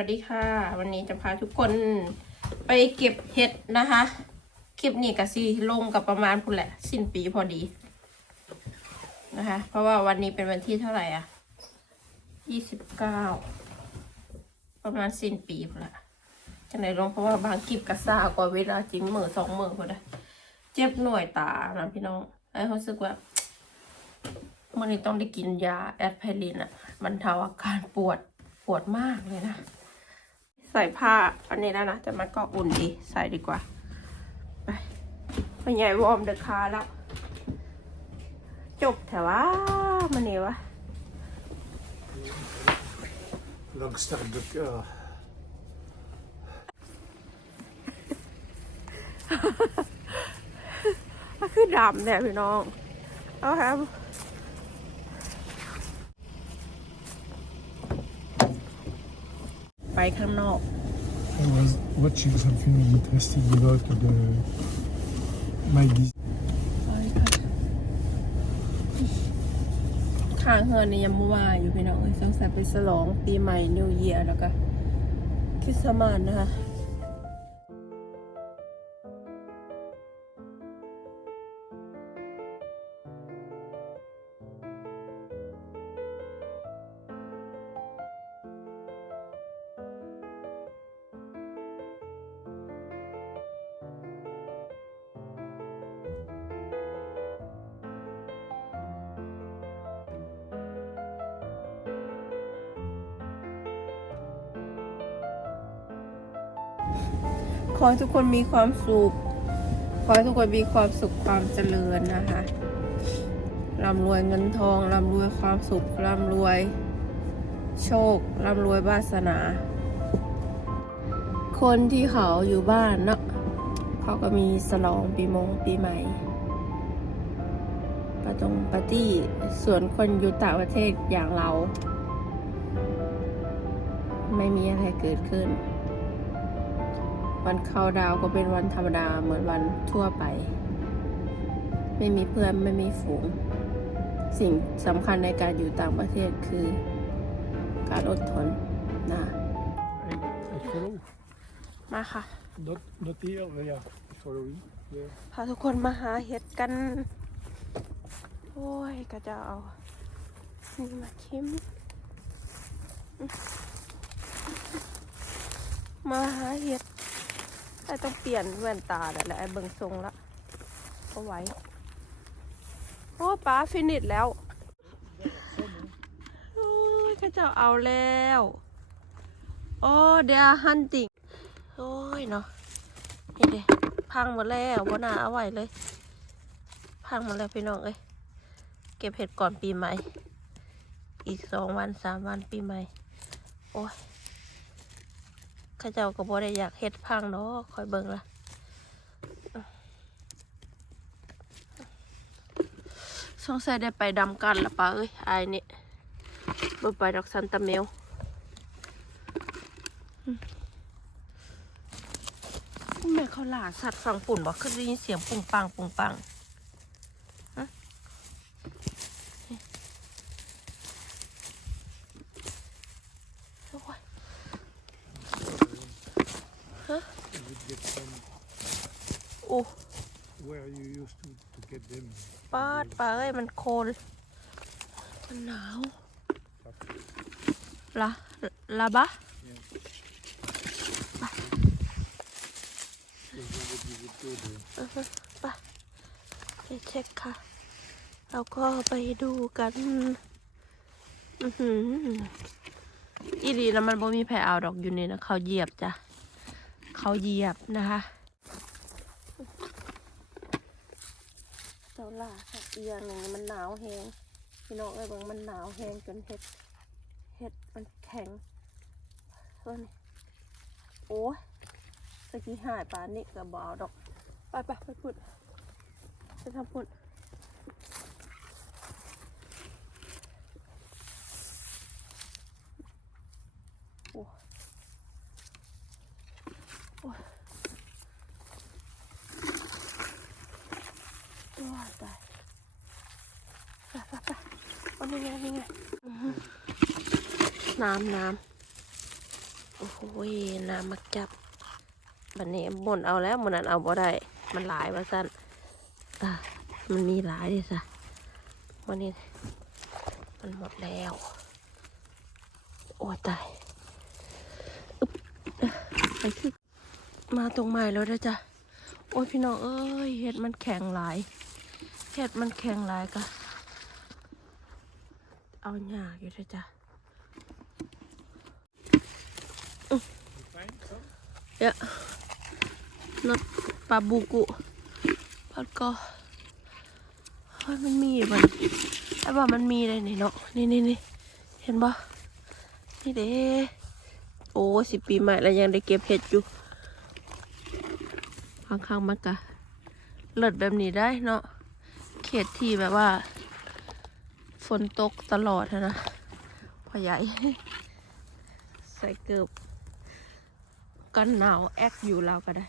วัสดีค่ะ วันนี้จะพาทุกคนไปเก็บเห็ดนะคะ คลิปนี้กับซีลงกับประมาณพุ่นแหละ สิ้นปีพอดีนะคะ เพราะว่าวันนี้เป็นวันที่เท่าไหร่อะยี่สิบเก้าประมาณสิ้นปีพุ่นละจังไหนลงเพราะว่าบางคลิปกระซ่ากว่าเวลาจริงมือสองมือพุ่นละเจ็บหน่วยตานะพี่น้องไอ้เขาสึกว่าเมื่อนี้ต้องได้กินยาแอดไพรินอะบรรเทาอาการปวดปวดมากเลยนะ ใส่ผ้าอันนี้แล้วนะ แต่มันก็อุ่นดี ใส่ดีกว่า ไปไปใหญ่วอร์มเดอะคาร์แล้ว จบแต่ว่ามันนี่วะ Langster de cœur. ก็คือดำเนี่ยพี่น้อง เอาครับ ไปข้างนอก I was watching something interesting about the my dis- ข้างเฮิร์นนี่ยังมั่วอยู่พี่น้องเอ้ยสงสัยไปฉลองปีใหม่นิวเยียร์แล้วก็คริสต์มาสนะคะ ขอให้ทุกคนมีความสุข ขอให้ทุกคนมีความสุขความเจริญนะคะร่ำรวยเงินทองร่ำรวยความสุขร่ำรวย โชคร่ำรวยวาสนา คนที่เขาอยู่บ้านเนาะเขาก็มีสลองปีมงปีใหม่ปาตรงปาร์ตี้ส่วนคนอยู่ต่างประเทศอย่างเรา ไม่มีอะไรเกิดขึ้น วันเข้าดาวก็เป็นวันธรรมดาเหมือนวันทั่วไป ไม่มีเพื่อนไม่มีฝูง สิ่งสำคัญในการอยู่ต่างประเทศคือ การอดทนนะ I, I follow. มาค่ะ Not not here, yeah. Following. There. พาทุกคนมาหาเห็ดกัน โอ้ยก็จะเอานี่มาชิมมาหาเห็ด ไอ้ต้องเปลี่ยนแว่นตาแล้วแหละไอ้เบิ่งทรงละก็ไว้โอ้ป้าฟินิชแล้วโอ้ยก็จะเอาแล้ว โอ้เดียฮันติงโอ้ยเนาะนี่เด้พังหมดแล้วบน่าเอาไว้เลย พังหมดแล้วพี่น้องเอ้ยเก็บเห็ดก่อนปีใหม่ อีกสองวันสามวันปีใหม่ โอ้ย ข้าเจ้าก็บ่ได้อยากเห็ดพังเนาะคอยเบิ่งละสงสัยได้ไปดำกันละปะเอ้ยไอ้ายนี่บ่ไปดอกซันตาเมลแม่เขาหลาสัตว์ฟังปุ่นบอกคือได้ยินเสียงปุ้งปังปุ้งปังฮะนี่โอ้ย You would get some โอ้ where you used to, to get them. ปา ดปลาเอ้ยมันโคนมันหนาวละละบะ So you would, you would go there. อือฮึไปไปเช็คค่ะ เราก็ไปดูกัน อือหืออีดีแล้วมันบ่มีแผลเอาดอกอยู่นี่นะเขาเหยียบจ้ะ เขาเหยียบนะคะเจ้า ล่าสักเอียงหนึ่งมันหนาวแหงพี่น้องเอ้ยบางมันหนาวแหงจนเห็ดเห็ดมันแข็งส่วนนี้โอ้ยสกี้หายปานนี่กับบอาดอกไปไปไปพูดไปทำพูดโอ้โอ้ยโอ้ยตายไปไปไปเอา นี่ไงนี่ไงน้ำน้ำโอ้โหน้ำมักจับบันนี้บนเอาแล้วมันนั้นเอาบ่ได้ มันหลายว่าสั้นอะมันมีหลายดิสะวันนี้ มันหมดแล้ว โอ้ตายไปคือมาตรงใหม่แล้วนะจ๊ะโอ้ยพี่น้องเอ้ยเห็ดมันแข็งหลายเห็ดมันแข็งหลายกะ เอาหยาอยู่นะจ๊ะเยอะนดปลาบูกุพัดก็เฮ้ยมันมีมันไอ้ว่ามันมีเลยนี่เนาะนี่นี่นี่เห็นปะนี่เด้โอ้สิปีใหม่แล้วยังได้เก็บเห็ดอยู่ข้างๆมันกะเลิศแบบนี้ได้เนาะเขตที่แบบว่า ฝนตกตลอดอะนะพอใหญ่ ใส่เกือบกันหนาวแอกอยู่เราก็ได้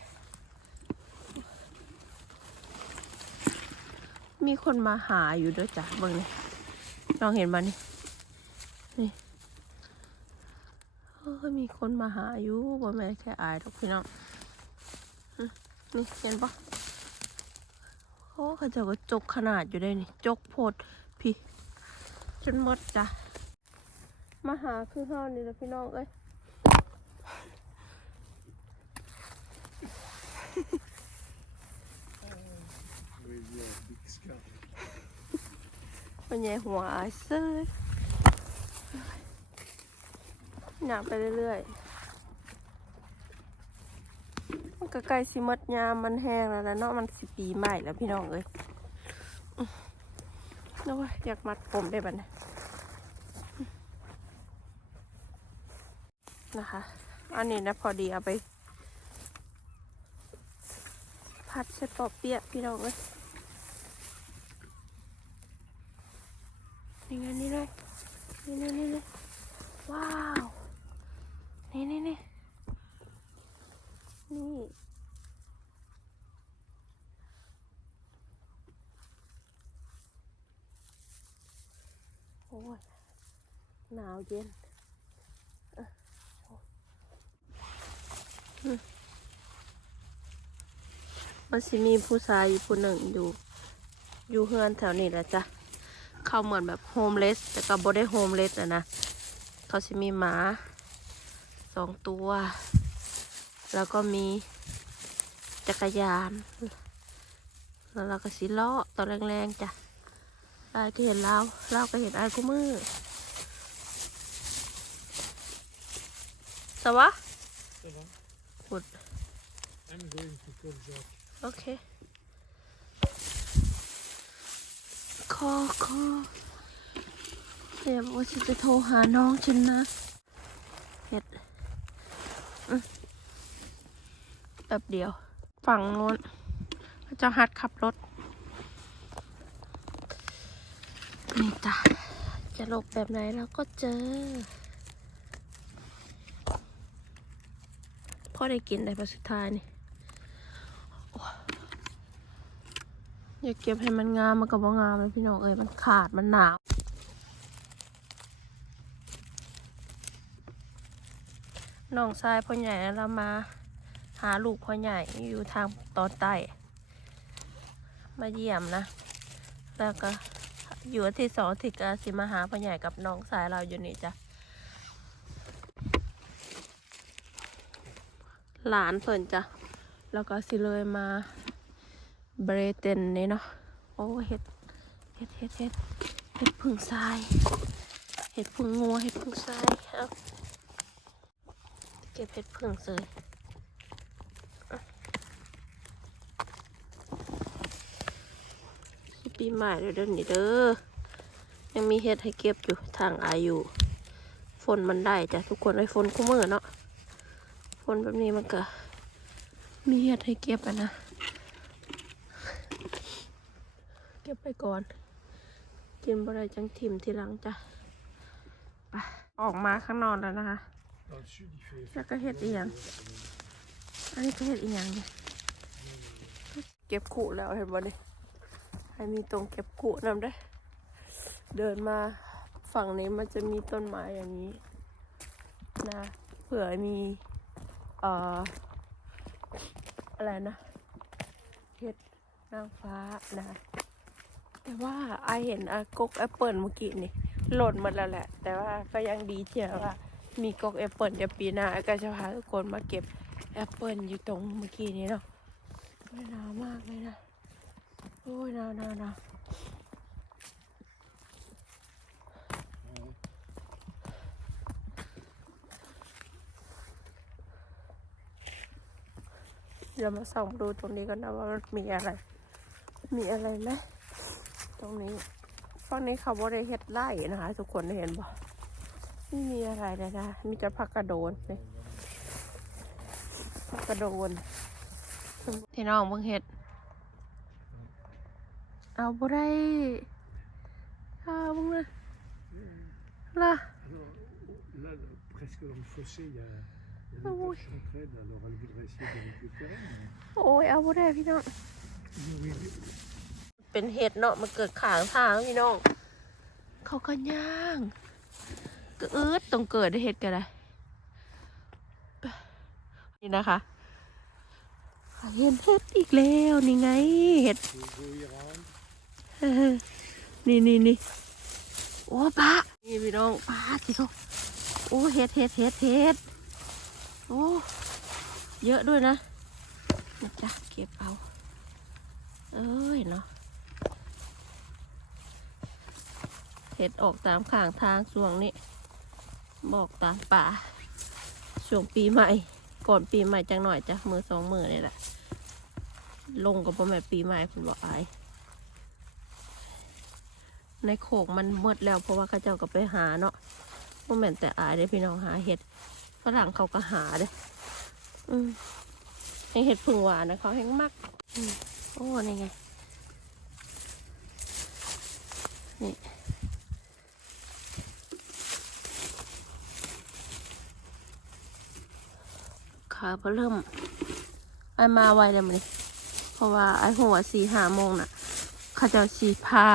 มีคนมาหาอยู่ด้วยจ้ะเบิ่งนี่น้องเห็นมานี่นี่เออมีคนมาหาอยู่บ่แม่แค่อายดอกพี่น้องนี่เห็นปะโอ้เขาจะก็จกขนาดอยู่ได้นี่ จกโพดพี่ จนหมดจ้ะ มาหาคือเฮานี่แหละพี่น้องเอ้ย With your big scarf. มันใหญ่หัวอายเซ้ยหนักไปเรื่อยๆ มันก็ใกล้สิหมดยามมันแห้งแล้วนะเนาะมันสิปีใหม่แล้วพี่น้องเอ้ย วอยากมัดผมได้บัดนี้นะคะ อันนี้นะพอดีเอาไป พัดเสร็จปอเปียะพี่น้องเลยนี่ไงนี่เลยนี่นี่นี่เลย นี่นี่นี่นี่โอ้ย หนาวเย็นมันสิมีผู้ชายผู้หนึ่งอยู่ อยู่เฮือนแถวนี้แหละจ้ะ เขาเหมือนแบบโฮมเลส แต่ก็บ่ได้โฮมเลสอะนะ เขาจะมีหมาสองตัว แล้วก็มีจักรยาน แล้วเราก็สิเลาะตอนแรงๆจ้ะไอ้ก็เห็นเราเราก็เห็นไอ้กูมือ สวะ Ça va? Good. I'm going to call Jack. โอเคคอคอเดี๋ยวว่าฉันจะโทรหาน้องฉันนะเห็ดอืมแป๊บเดียว ฝั่งโน้นเขาจะหัดขับรถ นี่จ้ะจะหลบแบบไหนเราก็เจอ พ่อได้กินได้ประสุดท้ายนี่อย่าเก็บให้มันงามมันก็บ่งามเลยพี่น้องเอ้ยมันขาดมันหนาวน้องชายพ่อใหญ่เรามา หาลูกพ่อใหญ่อยู่ทางตอนใต้มาเยี่ยมนะ แล้วก็อยู่ที่สองที่กาสิมาหาพ่อใหญ่กับน้องชายเราอยู่นี่จ้ะ หลานเพิ่นจ้ะแล้วก็สิเลยมาเบรเตนนี่เนาะโอ้เห็ดเห็ดเห็ดเห็ดเห็ดพึ่งทรายเห็ดพึ่งงัวเห็ดพึ่งทรายเอาเก็บเห็ดพึ่งเลยปีใหม่เดี๋ยวเดินนี่เด้อยังมีเห็ดให้เก็บอยู่ทางอายุฝนมันได้จ้ะทุกคนไอ้ฝนคู่มือเนาะ นแบบนี้มันก็มีเห็ดให้เก็บอะนะ เก็บไปก่อน กินบะไรจังทิมทีหลังจ้ะไปออกมาข้างนอกแล้วนะคะ แล้วก็เห็ดอีหยังอันนี้ก็เห็ดอีหยังเนี่ยเก็บขู่แล้วเห็นบ่นี่ให้มีตรงเก็บขู่นำได้ เดินมาฝั่งนี้มันจะมีต้นไม้อย่างนี้นะเผื่อมี เอ่ออะไรนะเห็ดนางฟ้านะ แต่ว่าไอเห็นอากกแอปเปิลเมื่อกี้นี่หล่นมาแล้วแหละ แต่ว่าก็ยังดีที่ว่า มีกกแอปเปิลเดี๋ยวปีหน้าก็จะพาทุกคนมาเก็บแอปเปิลอยู่ตรงเมื่อกี้นี้เนาะหนาวมากเลยนะ โอ้ยหนาวหนาวหนาว เดี๋ยวมาส่องดูตรงนี้กันนะว่ามันมีอะไร มีอะไรไหมตรงนี้ฝั่งนี้เขาบริเฮ็ดไร่นะคะ ทุกคนเห็นบ่ไม่มีอะไรเลยนะ มีแต่ผักกระโดนนี่ผักกระโดนที่น้องเบิ่งเห็ด เอาบ่ได้เอาเบิ่งนะล่ะ Là, presque dans le fossé, il y a, il y a Ah des oui. poches d'entraide, alors elle voudrait essayer de récupérer. mais- โอ้ยเอาบ่ได้พี่น้อง Oui, oui, oui. เป็นเห็ดเนาะมันเกิดขางทางพี่น้อง เขาก็ย่างก็อืดต้องเกิดได้เห็ดกันเลยนี่นะคะเห็นเห็ดอีกแล้วนี่ไงเห็ด Je vais y rendre. เออนี่นี่นี่โอ้ปลานี่พี่น้องปลาสิเขาโอ้เห็ดเห็ดเห็ดเห็ด โอ้เยอะด้วยนะนะจ๊ะเก็บเอา เอ้ยเนาะเห็ดออกตามข้างทางช่วงนี้ บอกตามป่าช่วงปีใหม่ ก่อนปีใหม่จังหน่อยจ้ะมือสองมือนี่แหละ ลงกับพ่อแม่ปีใหม่คุณบอกอายในโขกมันมืดแล้วเพราะว่าข้าเจ้าก็ไปหาเนาะพ่อแม่แต่อายได้พี่น้องหาเห็ด ฝรั่งเขาก็หาเด้อืมให้เห็ดพึ่งหวานนะเขาแห้งมักอืมโอ้นี่ไง นี่ ขาเพเริ่ม ไอมาไวเลยมันนี่เพราะว่าไอหัวสี่ห้าโมงน่ะ เขาจะสีพา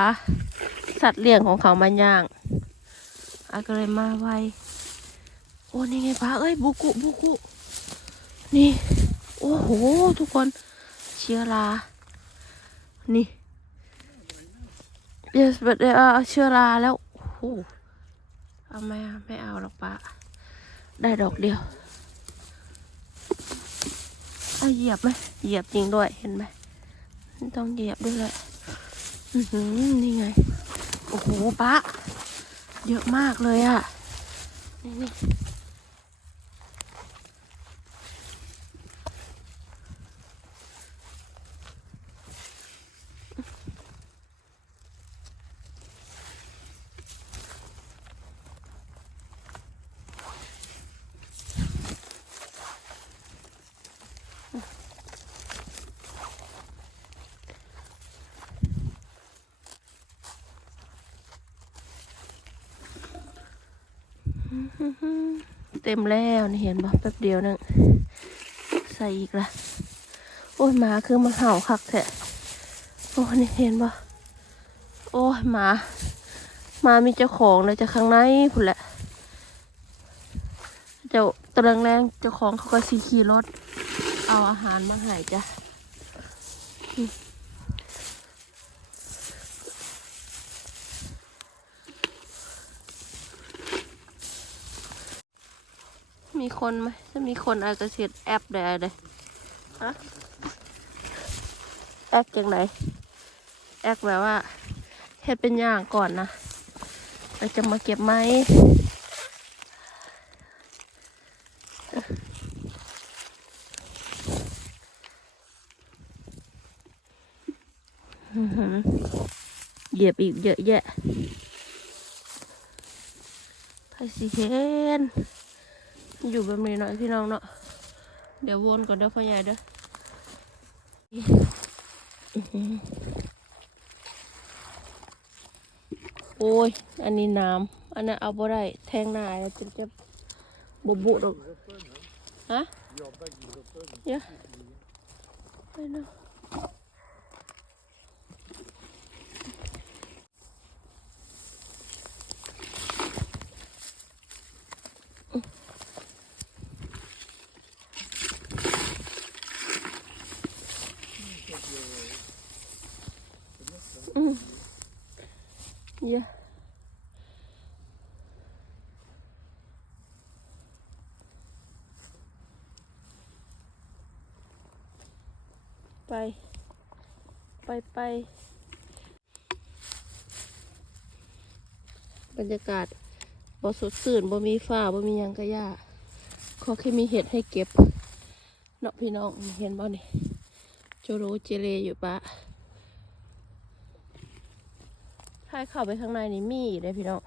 สัตว์เลี้ยงของเขามาย่างไอก็เลยมาไว โอ้นี่ไงป้าเอ้ยบุกุบุกุนี่ โอ้โห ทุกคนเชื้อรานี่ yes but เออเชื้อราแล้วโอ้โหเอาไม่ไม่เอาหรอกป้าได้ดอกเดียวเอาเหยียบไหมเหยียบจริงด้วยเห็นไหมต้องเหยียบด้วยแหละนี่ไง โอ้โหป้าเยอะมากเลยอะนี่นี่ เต็มแล้วนี่เห็นบ่แป๊บเดียวนึงใส่อีกละโอ้ยหมาคือมาเห่าคักแท้โอ้นี่เห็นบ่โอ้ยหมาหมามีเจ้าของเลยจะข้างในพุ่นแหละเจ้าตะแรงแรงเจ้าของเขาก็สีขี่รถ เอาอาหารมาให้จ้ะ มีคนไหมถ้ามีคนอาจจะเสียดแอปได้เลยฮะแอปจังไหนแอปแบบว่าเฮ็ดเป็นอย่างก่อนนะเราจะมาเก็บไหมอื้อหือเหยียบอีกเยอะแยะไทยสิเห็น อยู่แบบนี้หน่อยพี่น้องเนาะเดี๋ยววนก่อนเด้อพ่อใหญ่เด้อโอ้ย อันนี้น้ำอันนั้นเอาบ่ได้แทงหน้าจะจะบุบุดอกฮะเยอะไปเนาะ อืมเยอะ ไปไปไป บรรยากาศบ่สดชื่นบ่มีฟ้าบ่มียังกะยาขอแค่มีเห็ดให้เก็บเนาะพี่น้องเห็นบ่นี่โจโรเจเลอยู่ปะถ้าเข้าไปข้างในนี่มีอยู่เลยพี่น้อง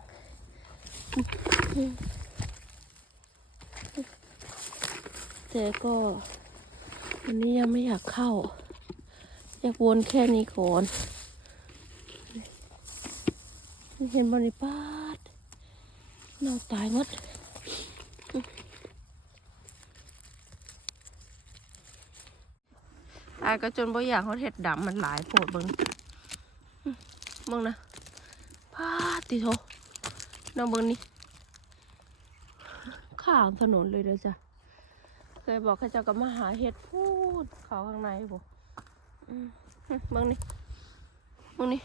แต่ก็วันนี้ยังไม่อยากเข้า อยากวนแค่นี้ก่อนเห็นบริปาดเน่าตายหมดตายก็จนบ่อยากเขาเห็ดดำมันหลายโผดเบิงเบิงนะพาดติโทน้องเบิงนี่ข้างถนนเลยเด้อจ้ะ เคยบอกเขาเจ้าก็มาหาเห็ดพูดเขาข้างในบอื มเบิงนี่เบิงนี่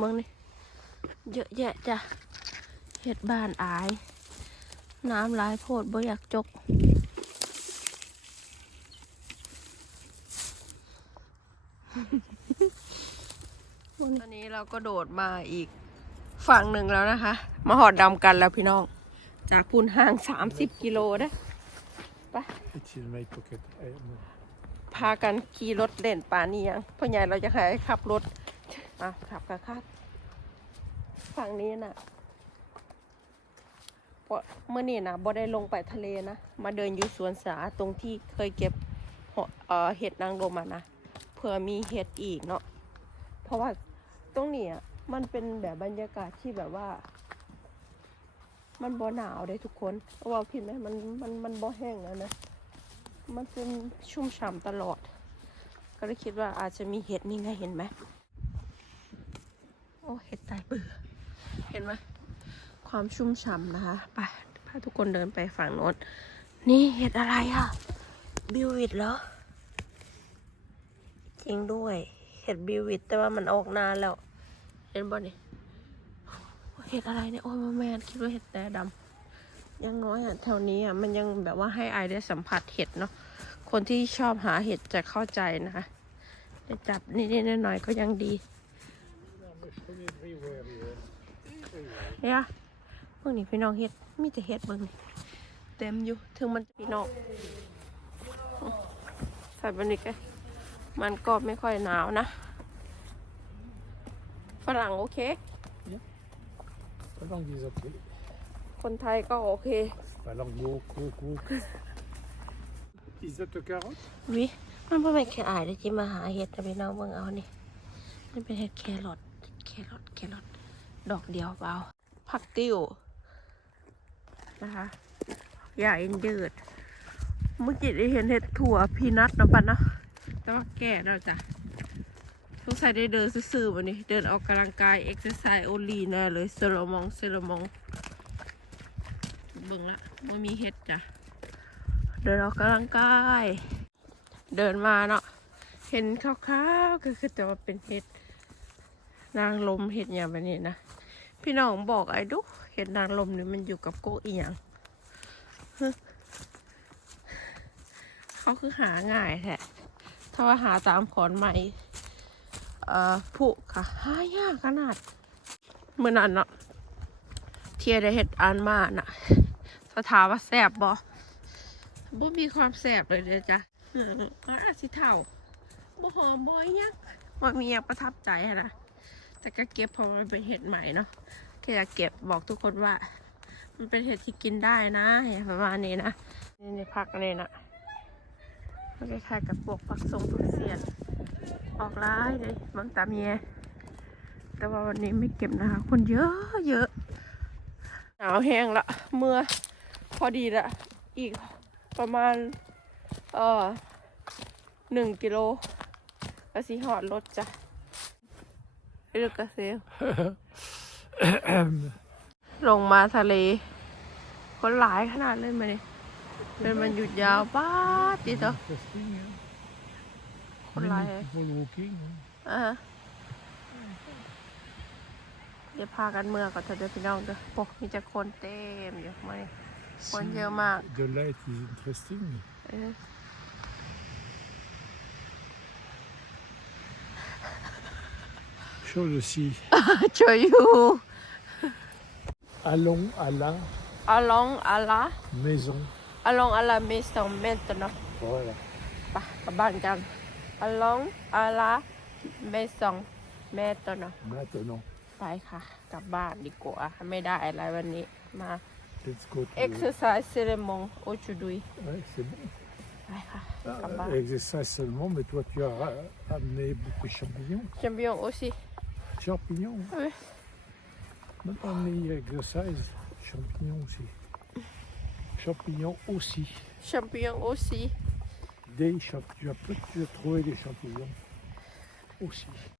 มึงนี่เยอะแยะจ้ะเห็ดบ้านอาย น้ำลายโพดบ่อยากจกตอนนี้เราก็โดดมาอีก ฝั่งหนึ่งแล้วนะคะ มาหอดดำกันแล้วพี่น้อง จากพูนห่าง30กิโลนะไปพากันขี่รถเล่นป่านี่ยังพ่อใหญ่เราจะให้ขับรถอะขับกันครับฝั่งนี้นะเพราะเมื่อนี่นะบ่ได้ลงไปทะเลนะ มาเดินอยู่สวนสาตรงที่เคยเก็บเหาะเอ่อเห็ดนางรมอะนะเผื่อมีเห็ดอีกเนาะเพราะว่าตรงนี้อะ มันเป็นแบบบรรยากาศที่แบบว่า มันบ่หนาวเลยทุกคนเพราว่าผิดไหมมันมันมันบ่แห้งแล้วนะ มันเป็นชุ่มฉ่ำตลอด ก็เลยคิดว่าอาจจะมีเห็ดนี่ไงเห็นไหมโอ้เห็ดตายเบื่อ เห็นไหมความชุ่มฉ่ำนะคะไปพาทุกคนเดินไปฝั่งโน้นนี่เห็ดอะไรอะบิววิดเหรอจริงด้วยเห็ดบิววิดแต่ว่ามันออกนานแล้ว เห็นบ่นี่เห็ดอะไรเนี่ยโอ้ยแม่คิดว่าเห็ดแต่ดำยังน้อยอะแถวนี้อะมันยังแบบว่าให้ไอได้สัมผัสเห็ดเนาะคนที่ชอบหาเห็ดจะเข้าใจนะคะได้จับนิดๆหน่อยๆก็ยังดีเนี่ยเบิ่งนี่พี่น้องเห็ดมีแต่เห็ดเบิ่งนี่เต็มอยู่ถึงมันจะพี่น้องใส่บันนี้กมันก็ไม่ค่อยหนาวนะ ฝรั่งโอเค La langue is okay. คนไทยก็โอเค La langue beaucoup, beaucoup. Is that a carrot? วิมันเป็นแค่อายได้ที่มาหาเห็ดแต่พี่น้องเบิ่งเอานี่มันเป็นเห็ดแครอทแครอทแครอทดอกเดียวเปล่าผักติ้วนะคะใหญ่ยืดเมื่อกี้ได้เห็นเห็ดถั่วพีนัทนะปันนะแต่ว่าแก่แล้วจ้ะ สงสัยได้เดินซื่อๆวันนี้ เดินออกกำลังกายเอ็กซ์ไซส์โอลีแน่เลยเซโลมองเซโลมองเบิ่งละมันมีเห็ดจ้ะ เดินออกกำลังกาย เดินมาเนาะเห็นคร่าวๆก็คือแต่ว่าเป็นเห็ดนางลมเห็ดอย่างแบบนี้นะพี่น้องบอกไอ้ดูเห็ดนางลมนี่มันอยู่กับโกเอียงเขาคือหาง่ายแท้ถ้าว่าหาตามขอนไม้ เอ่อผุค่ะหายากขนาดเมื่อนั้นเนาะเทียได้เห็ดอันมาน่ะสถาว่าแสบบ่บ่มีความแสบเลยเด้อจ้ะเอออาจสิเท่าบ่หอมบ่อยยังบ่มีอย่างประทับใจนะแต่ก็เก็บเพราะมันเป็นเห็ดใหม่เนาะแค่อยากเก็บบอกทุกคนว่า มันเป็นเห็ดที่กินได้นะอย่างประมาณนี้นะนี่ในผักนนี้นะมันคล้ายๆกับพวกผักทรงผักเสียน ออกร้ายเลยบางตาเมียแต่ว่าวันนี้ไม่เก็บนะคะ คนเยอะเยอะหนาวแห้งละ เมื่อพอดีละ อีกประมาณ เอ่อหนึ่งกิโลแล้วสีหอดรถจ้ะไปดูกระเซลลงมาทะเล คนหลายขนาดเลยมาเนี่ยเป็นมันหยุดยาวป้าดติเถอะ Interesting, hein? คนหลาย Many people walking. hein? อ่าฮะเดี๋ยวพากันเมื่อก่อนเถอะเดี๋ยวพี่น้องเด้อโอ้มีแต่คนเต็มอยู่มาเนี่ยคนเยอะมาก The light is interesting. เออ Chose aussi. ช่วยอยู่ Allons à la อาลองอาลา maison. อาลองอาลาเมสองเมตเนาะ Voilà. ไปกลับบ้านกัน อาลองอาลาเมสองเมตเนาะ Maintenant, ไปค่ะ กลับบ้านดีกว่าไม่ได้อะไรวันนี้ มา let's go to. เอ็กซ์ไซส์เซเลมงโอชูดุย Ouais, c'est bon. ไปค่ะ Ah, กลับบ้าน exercice seulement, mais toi tu as ra- amené beaucoup de champignons. แชมเปี้ยนโอซี Champignons Oui. Maintenant, on est exercice. Champignons aussi. Champignons aussi. แชมเปี้ยนโอซี des champignons. Tu as, tu as trouvé des champignons aussi.